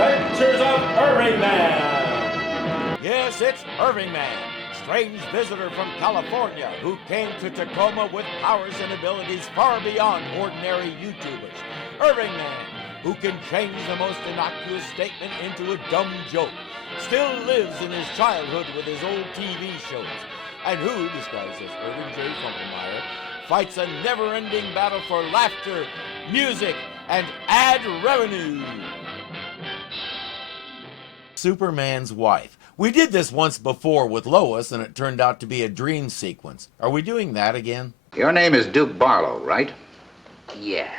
Adventures of Irvingman! Yes, it's Irvingman, strange visitor from California who came to Tacoma with powers and abilities far beyond ordinary YouTubers. Irvingman, who can change the most innocuous statement into a dumb joke, still lives in his childhood with his old TV shows, and who, disguised as Irving J. Funkelmeyer, fights a never-ending battle for laughter, music, and ad revenue. Superman's wife. We did this once before with Lois, and it turned out to be a dream sequence. Are we doing that again? Your name is Duke Barlow, right? Yeah.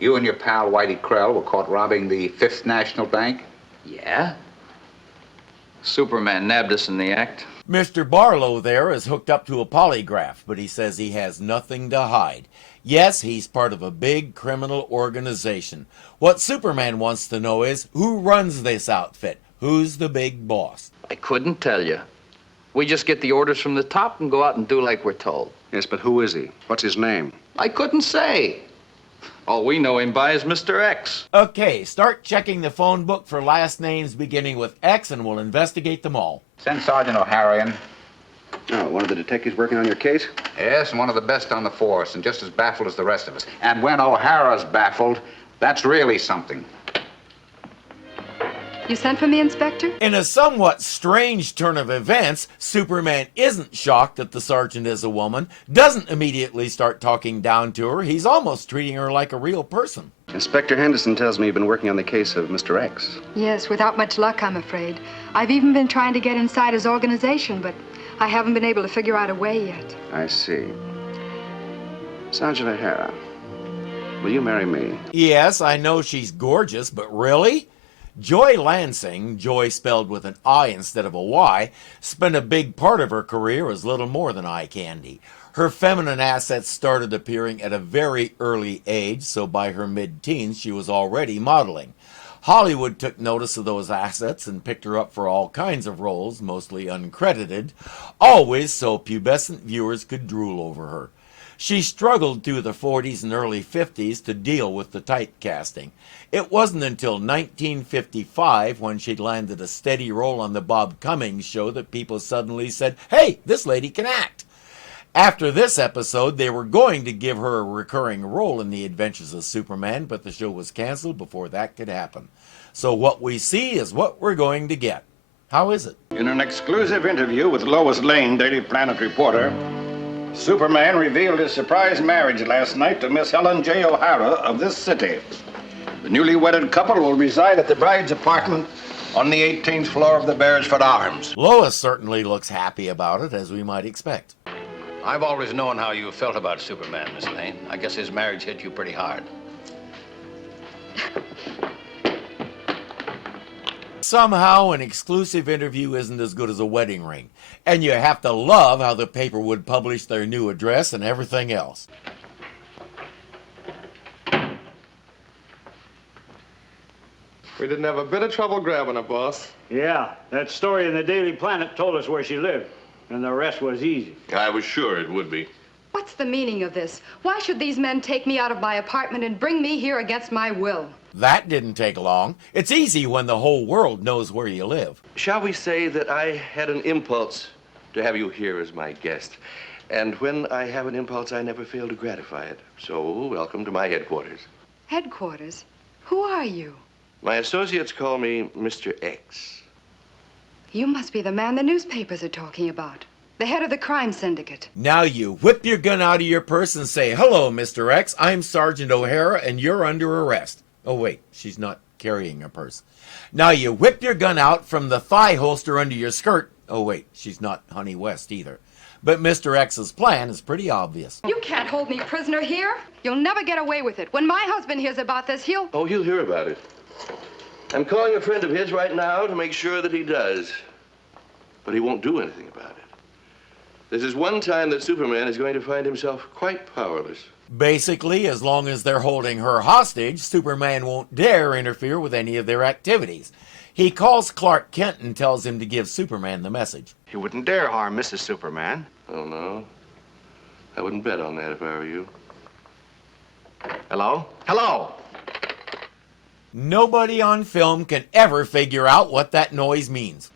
You and your pal Whitey Krell were caught robbing the Fifth National Bank? Yeah? Superman nabbed us in the act. Mr. Barlow there is hooked up to a polygraph, but he says he has nothing to hide. Yes, he's part of a big criminal organization. What Superman wants to know is, who runs this outfit? Who's the big boss? I couldn't tell you. We just get the orders from the top and go out and do like we're told. Yes, but who is he? What's his name? I couldn't say. All we know him by is Mr. X. Okay, start checking the phone book for last names beginning with X, and we'll investigate them all. Send Sergeant O'Hara in. Oh, one of the detectives working on your case? Yes, and one of the best on the force, and just as baffled as the rest of us. And when O'Hara's baffled, that's really something. You sent for me, Inspector? In a somewhat strange turn of events, Superman isn't shocked that the sergeant is a woman, doesn't immediately start talking down to her. He's almost treating her like a real person. Inspector Henderson tells me you've been working on the case of Mr. X. Yes, without much luck, I'm afraid. I've even been trying to get inside his organization, but I haven't been able to figure out a way yet. I see. Sergeant O'Hara, will you marry me? Yes, I know she's gorgeous, but really? Joy Lansing, Joy spelled with an I instead of a Y, spent a big part of her career as little more than eye candy. Her feminine assets started appearing at a very early age, so by her mid-teens she was already modeling. Hollywood took notice of those assets and picked her up for all kinds of roles, mostly uncredited, always so pubescent viewers could drool over her. She struggled through the 40s and early 50s to deal with the typecasting. It wasn't until 1955, when she'd landed a steady role on the Bob Cummings show, that people suddenly said, "Hey, this lady can act." After this episode, they were going to give her a recurring role in The Adventures of Superman, but the show was canceled before that could happen. So what we see is what we're going to get. How is it? In an exclusive interview with Lois Lane, Daily Planet reporter, Superman revealed his surprise marriage last night to Miss Helen J. O'Hara of this city. The newly wedded couple will reside at the bride's apartment on the 18th floor of the Beresford Arms. Lois certainly looks happy about it, as we might expect. I've always known how you felt about Superman, Miss Lane. I guess his marriage hit you pretty hard. Somehow, an exclusive interview isn't as good as a wedding ring. And you have to love how the paper would publish their new address and everything else. We didn't have a bit of trouble grabbing her, boss. Yeah, that story in the Daily Planet told us where she lived, and the rest was easy. I was sure it would be. What's the meaning of this? Why should these men take me out of my apartment and bring me here against my will? That didn't take long. It's easy when the whole world knows where you live. Shall we say that I had an impulse to have you here as my guest? And when I have an impulse, I never fail to gratify it. So, welcome to my headquarters. Headquarters? Who are you? My associates call me Mr. X. You must be the man the newspapers are talking about. The head of the Crime Syndicate. Now you whip your gun out of your purse and say, "Hello, Mr. X, I'm Sergeant O'Hara, and you're under arrest." Oh, wait, she's not carrying a purse. Now you whip your gun out from the thigh holster under your skirt. Oh, wait, she's not Honey West either. But Mr. X's plan is pretty obvious. You can't hold me prisoner here. You'll never get away with it. When my husband hears about this, he'll... Oh, he'll hear about it. I'm calling a friend of his right now to make sure that he does. But he won't do anything about it. This is one time that Superman is going to find himself quite powerless. Basically, as long as they're holding her hostage, Superman won't dare interfere with any of their activities. He calls Clark Kent and tells him to give Superman the message. He wouldn't dare harm Mrs. Superman. Oh, no? I wouldn't bet on that if I were you. Hello? Hello? Nobody on film can ever figure out what that noise means.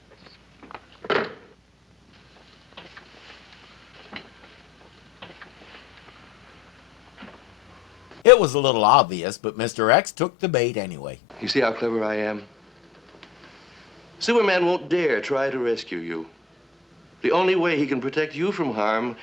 It was a little obvious, but Mr. X took the bait anyway. You see how clever I am? Superman won't dare try to rescue you. The only way he can protect you from harm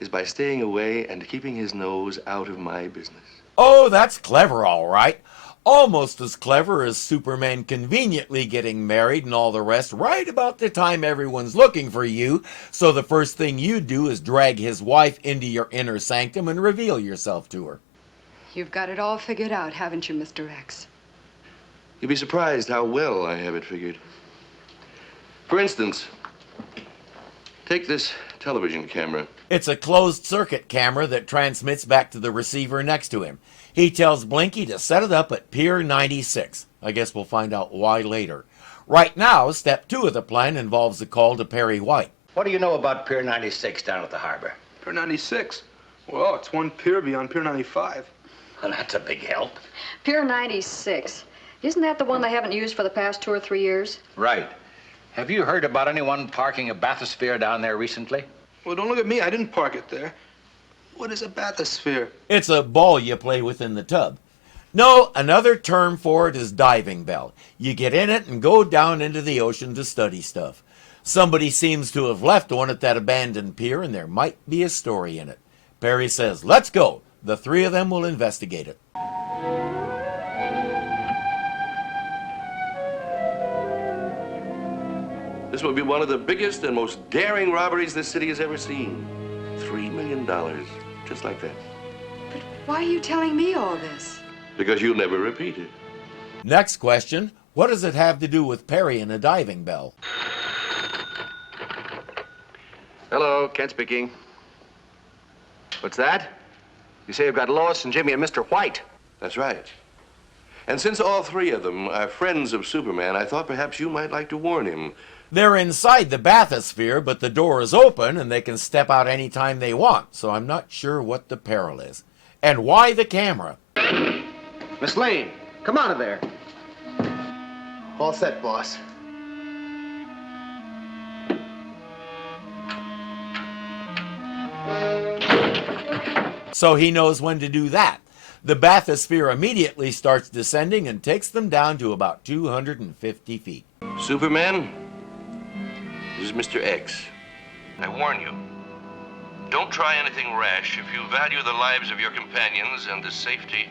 is by staying away and keeping his nose out of my business. Oh, that's clever, all right. Almost as clever as Superman conveniently getting married and all the rest right about the time everyone's looking for you, so the first thing you do is drag his wife into your inner sanctum and reveal yourself to her. You've got it all figured out, haven't you, Mr. X? You'd be surprised how well I have it figured. For instance, take this television camera. It's a closed-circuit camera that transmits back to the receiver next to him. He tells Blinky to set it up at Pier 96. I guess we'll find out why later. Right now, step 2 of the plan involves a call to Perry White. What do you know about Pier 96 down at the harbor? Pier 96? Well, it's one pier beyond Pier 95. Well, that's a big help. Pier 96. Isn't that the one they haven't used for the past 2 or 3 years? Right. Have you heard about anyone parking a bathysphere down there recently? Well, don't look at me. I didn't park it there. What is a bathysphere? It's a ball you play with in the tub. No, another term for it is diving bell. You get in it and go down into the ocean to study stuff. Somebody seems to have left one at that abandoned pier, and there might be a story in it. Perry says, let's go. The 3 of them will investigate it. This will be one of the biggest and most daring robberies this city has ever seen. $3 million, just like that. But why are you telling me all this? Because you'll never repeat it. Next question, what does it have to do with Perry and a diving bell? Hello, Kent speaking. What's that? You say you've got Lois and Jimmy and Mr. White. That's right. And since all 3 of them are friends of Superman, I thought perhaps you might like to warn him. They're inside the bathysphere, but the door is open and they can step out any time they want, so I'm not sure what the peril is. And why the camera? Miss Lane, come out of there. All set, boss. So he knows when to do that. The bathysphere immediately starts descending and takes them down to about 250 feet. Superman, this is Mr. X. I warn you, don't try anything rash if you value the lives of your companions and the safety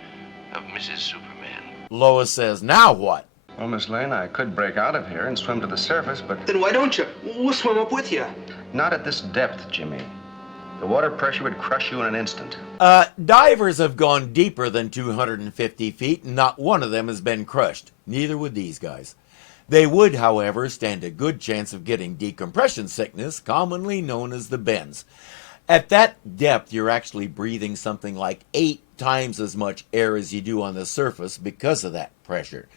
of Mrs. Superman. Lois says, now what? Well, Miss Lane, I could break out of here and swim to the surface, but... Then why don't you? We'll swim up with you. Not at this depth, Jimmy. The water pressure would crush you in an instant. Divers have gone deeper than 250 feet, and not one of them has been crushed. Neither would these guys. They would, however, stand a good chance of getting decompression sickness, commonly known as the bends. At that depth, you're actually breathing something like 8 times as much air as you do on the surface because of that pressure.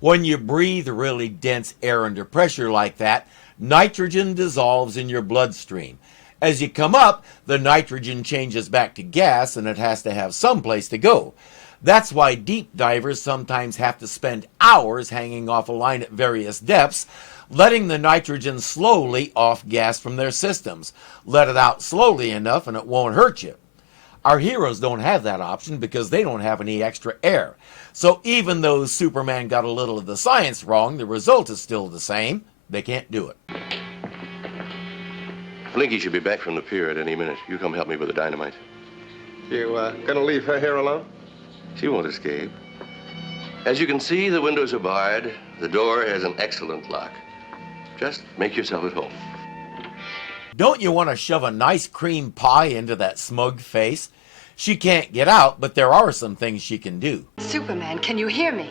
When you breathe really dense air under pressure like that, nitrogen dissolves in your bloodstream. As you come up, the nitrogen changes back to gas and it has to have some place to go. That's why deep divers sometimes have to spend hours hanging off a line at various depths, letting the nitrogen slowly off gas from their systems. Let it out slowly enough and it won't hurt you. Our heroes don't have that option because they don't have any extra air. So even though Superman got a little of the science wrong, the result is still the same. They can't do it. Blinky should be back from the pier at any minute. You come help me with the dynamite. You, gonna leave her here alone? She won't escape. As you can see, the windows are barred. The door has an excellent lock. Just make yourself at home. Don't you want to shove a nice cream pie into that smug face? She can't get out, but there are some things she can do. Superman, can you hear me?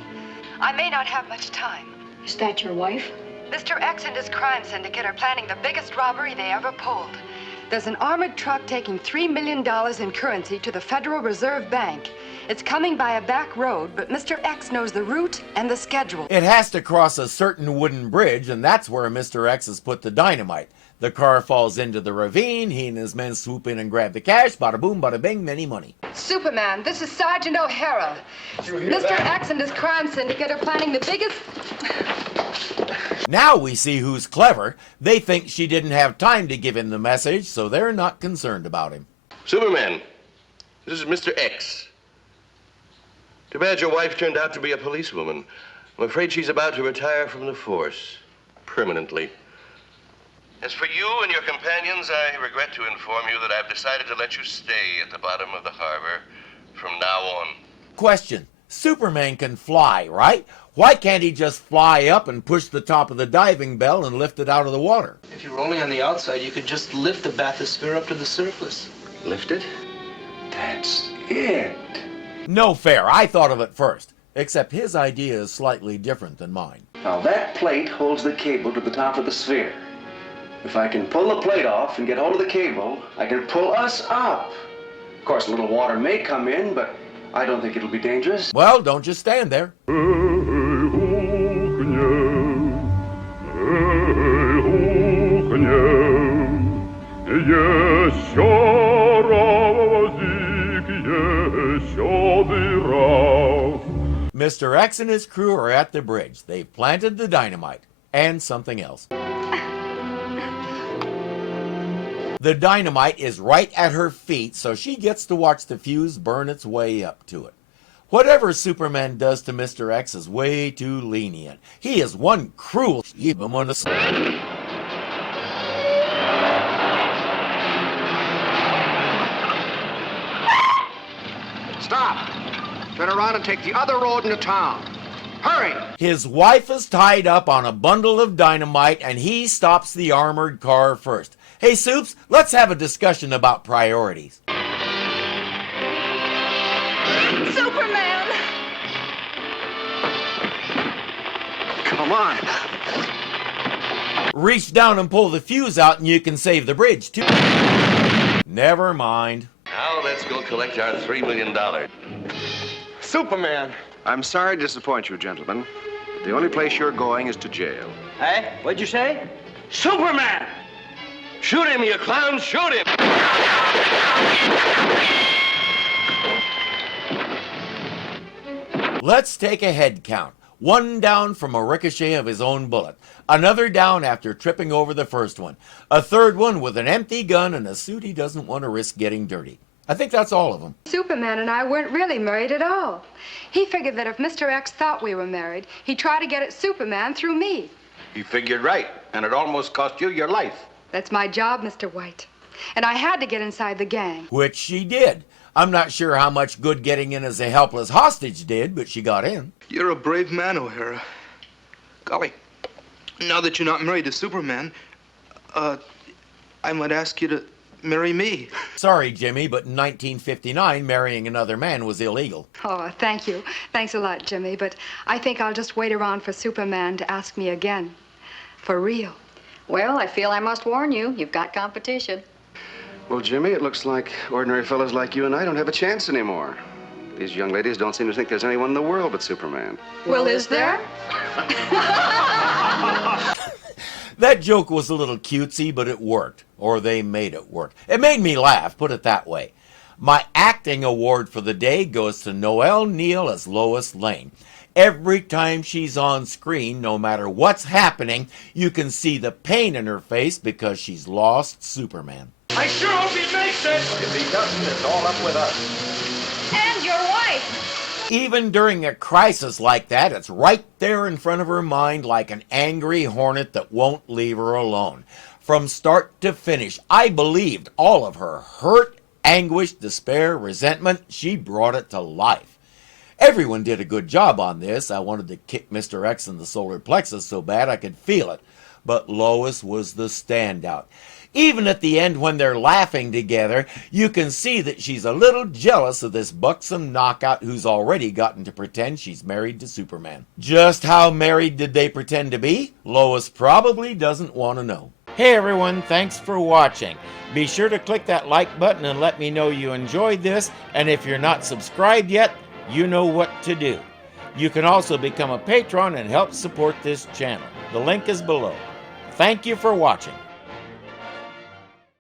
I may not have much time. Is that your wife? Mr. X and his crime syndicate are planning the biggest robbery they ever pulled. There's an armored truck taking $3 million in currency to the Federal Reserve Bank. It's coming by a back road, but Mr. X knows the route and the schedule. It has to cross a certain wooden bridge, and that's where Mr. X has put the dynamite. The car falls into the ravine. He and his men swoop in and grab the cash. Bada boom, bada bing, many money. Superman, this is Sergeant O'Hara. Mr. X and his crime syndicate are planning the biggest... Now we see who's clever. They think she didn't have time to give him the message, so they're not concerned about him. Superman, this is Mr. X. Too bad your wife turned out to be a policewoman. I'm afraid she's about to retire from the force. Permanently. As for you and your companions, I regret to inform you that I've decided to let you stay at the bottom of the harbor from now on. Question. Superman can fly, right? Why can't he just fly up and push the top of the diving bell and lift it out of the water? If you were only on the outside, you could just lift the bathysphere up to the surface. Lift it? That's it. No fair. I thought of it first. Except his idea is slightly different than mine. Now that plate holds the cable to the top of the sphere. If I can pull the plate off and get hold of the cable, I can pull us up. Of course, a little water may come in, but I don't think it'll be dangerous. Well, don't just stand there. Mr. X and his crew are at the bridge. They've planted the dynamite and something else. The dynamite is right at her feet, so she gets to watch the fuse burn its way up to it. Whatever Superman does to Mr. X is way too lenient. He is one cruel even on the... Stop! Turn around and take the other road into town. Hurry! His wife is tied up on a bundle of dynamite, and he stops the armored car first. Hey, Soups, let's have a discussion about priorities. Superman! Come on. Reach down and pull the fuse out, and you can save the bridge, too. Never mind. Now let's go collect our $3 million. Superman! I'm sorry to disappoint you, gentlemen. The only place you're going is to jail. Hey, what'd you say? Superman! Shoot him, you clown! Shoot him! Let's take a head count. One down from a ricochet of his own bullet. Another down after tripping over the first one. A third one with an empty gun and a suit he doesn't want to risk getting dirty. I think that's all of them. Superman and I weren't really married at all. He figured that if Mr. X thought we were married, he'd try to get at Superman through me. He figured right, and it almost cost you your life. That's my job, Mr. White. And I had to get inside the gang. Which she did. I'm not sure how much good getting in as a helpless hostage did, but she got in. You're a brave man, O'Hara. Golly, now that you're not married to Superman, I might ask you to marry me. Sorry, Jimmy, but in 1959, marrying another man was illegal. Oh, thank you. Thanks a lot, Jimmy. But I think I'll just wait around for Superman to ask me again. For real. Well, I feel I must warn you. You've got competition. Well, Jimmy, it looks like ordinary fellows like you and I don't have a chance anymore. These young ladies don't seem to think there's anyone in the world but Superman. Well, is there? That joke was a little cutesy, but it worked. Or they made it work. It made me laugh, put it that way. My acting award for the day goes to Noelle Neal as Lois Lane. Every time she's on screen, no matter what's happening, you can see the pain in her face because she's lost Superman. I sure hope he makes it! If he doesn't, it's all up with us. And your wife! Even during a crisis like that, it's right there in front of her mind like an angry hornet that won't leave her alone. From start to finish, I believed all of her hurt, anguish, despair, resentment. She brought it to life. Everyone did a good job on this. I wanted to kick Mr. X in the solar plexus so bad I could feel it. But Lois was the standout. Even at the end when they're laughing together, you can see that she's a little jealous of this buxom knockout who's already gotten to pretend she's married to Superman. Just how married did they pretend to be? Lois probably doesn't want to know. Hey everyone, thanks for watching. Be sure to click that like button and let me know you enjoyed this. And if you're not subscribed yet, you know what to do. You can also become a patron and help support this channel. The link is below. Thank you for watching.